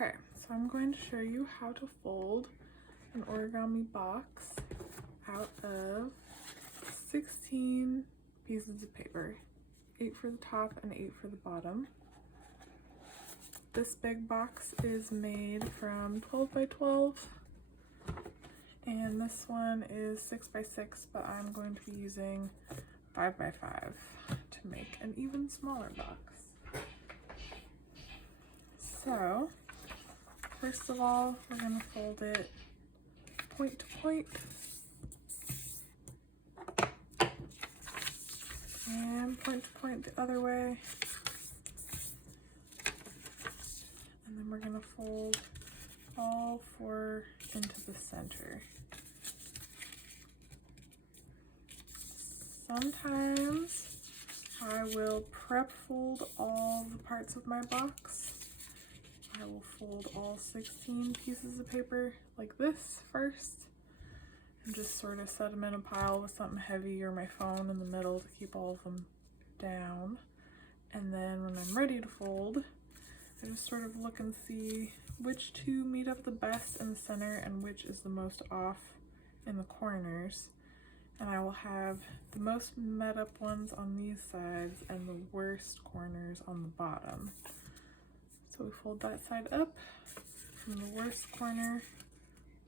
Okay, so I'm going to show you how to fold an origami box out of 16 pieces of paper, 8 for the top and 8 for the bottom. This big box is made from 12 by 12 and this one is 6 by 6, but I'm going to be using 5 by 5 to make an even smaller box. So first of all, we're going to fold it point to point and point to point the other way, and then we're going to fold all 4 into the center. Sometimes I will prep fold all the parts of my box. I will fold all 16 pieces of paper like this first and just sort of set them in a pile with something heavy or my phone in the middle to keep all of them down. And then when I'm ready to fold, I just sort of look and see which two meet up the best in the center and which is the most off in the corners. And I will have the most met up ones on these sides and the worst corners on the bottom. So we fold that side up. From the worst corner,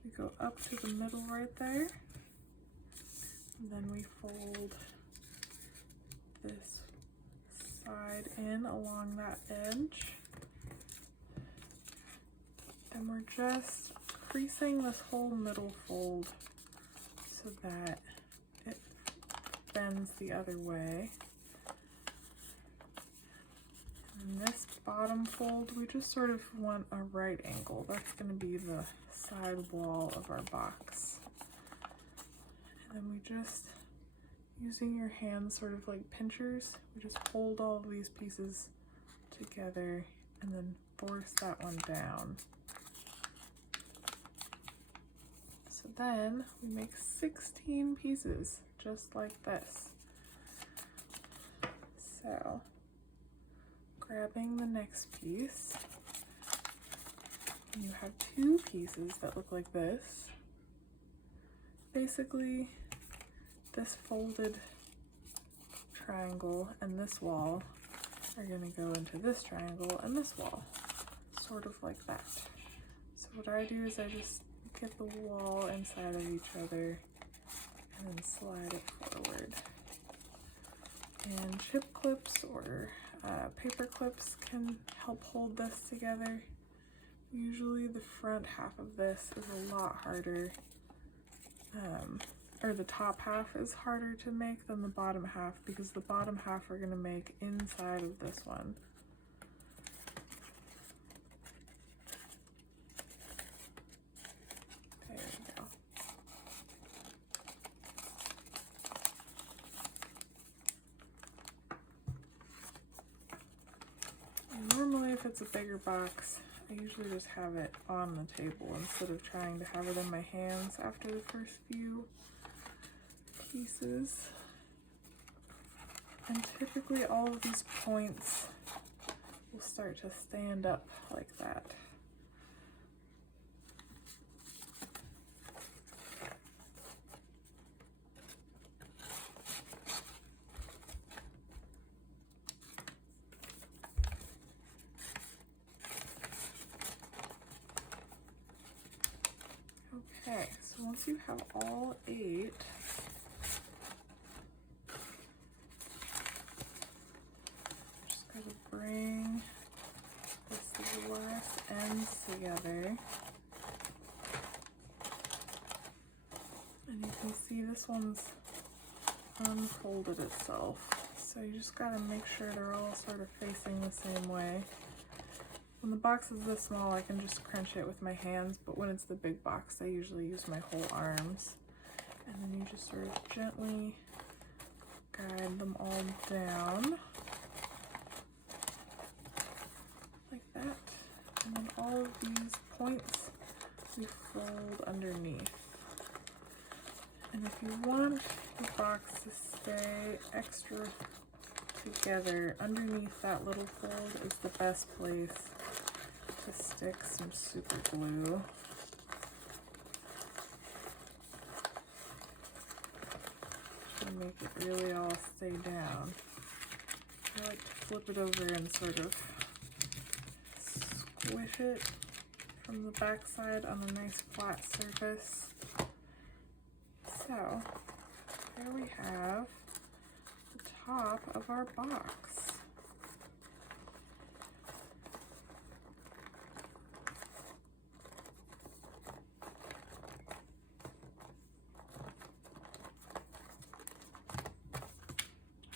we go up to the middle right there. And then we fold this side in along that edge. And we're just creasing this whole middle fold so that it bends the other way. And this bottom fold, we just sort of want a right angle. That's going to be the side wall of our box. And then we just, using your hands sort of like pinchers, we just hold all of these pieces together and then force that one down. So then we make 16 pieces just like this. So grabbing the next piece, you have 2 pieces that look like this. Basically, this folded triangle and this wall are going to go into this triangle and this wall, sort of like that. So what I do is I just get the wall inside of each other and then slide it forward. And chip clips or paper clips can help hold this together. Usually the front half of this is a lot harder, or the top half is harder to make than the bottom half, because the bottom half we're going to make inside of this one. There we go. Normally, if it's a bigger box, I usually just have it on the table instead of trying to have it in my hands after the first few pieces. And typically all of these points will start to stand up like that. Okay, so once you have all 8, just going to bring this last ends together. And you can see this one's unfolded itself. So you just got to make sure they're all sort of facing the same way. When the box is this small, I can just crunch it with my hands, but when it's the big box, I usually use my whole arms. And then you just sort of gently guide them all down, like that. And then all of these points, we fold underneath. And if you want the box to stay extra together, underneath that little fold is the best place to stick some super glue. To make it really all stay down. I like to flip it over and sort of squish it from the back side on a nice flat surface. So, here we have the top of our box.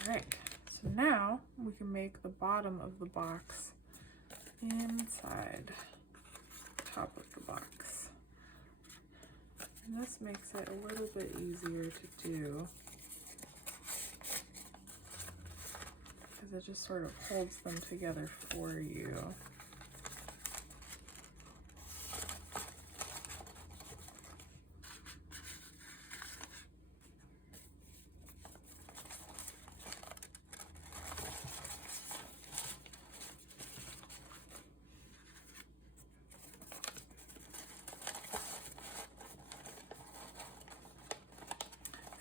Alright, so now we can make the bottom of the box inside the top of the box. And this makes it a little bit easier to do because it just sort of holds them together for you.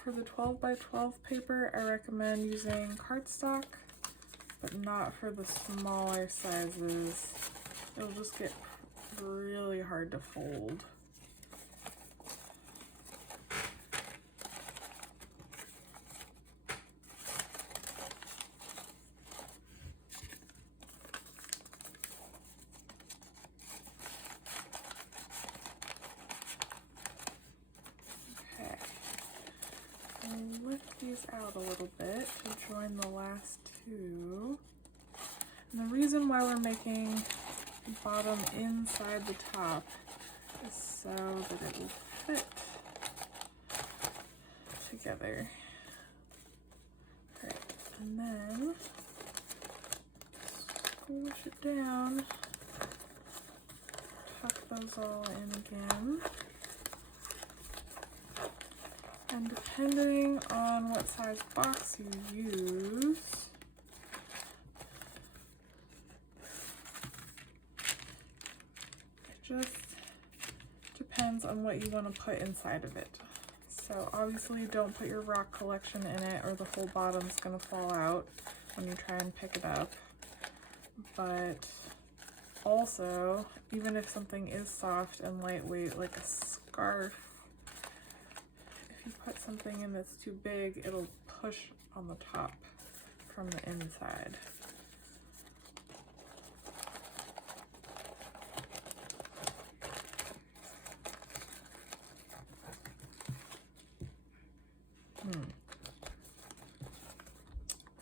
For the 12 by 12 paper, I recommend using cardstock, but not for the smaller sizes. It'll just get really hard to fold. Lift these out a little bit to join the last two. And the reason why we're making the bottom inside the top is so that it will fit together. Alright, and then squish it down, tuck those all in again. And depending on what size box you use, it just depends on what you want to put inside of it. So obviously don't put your rock collection in it or the whole bottom's going to fall out when you try and pick it up. But also, even if something is soft and lightweight like a scarf, if you put something in that's too big, it'll push on the top from the inside.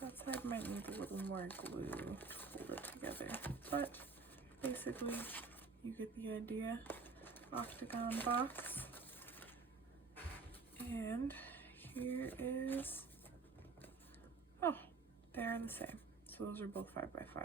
That side might need a little more glue to hold it together, but basically you get the idea. Octagon box. And here is, oh, they are the same. So those are both 5 by 5.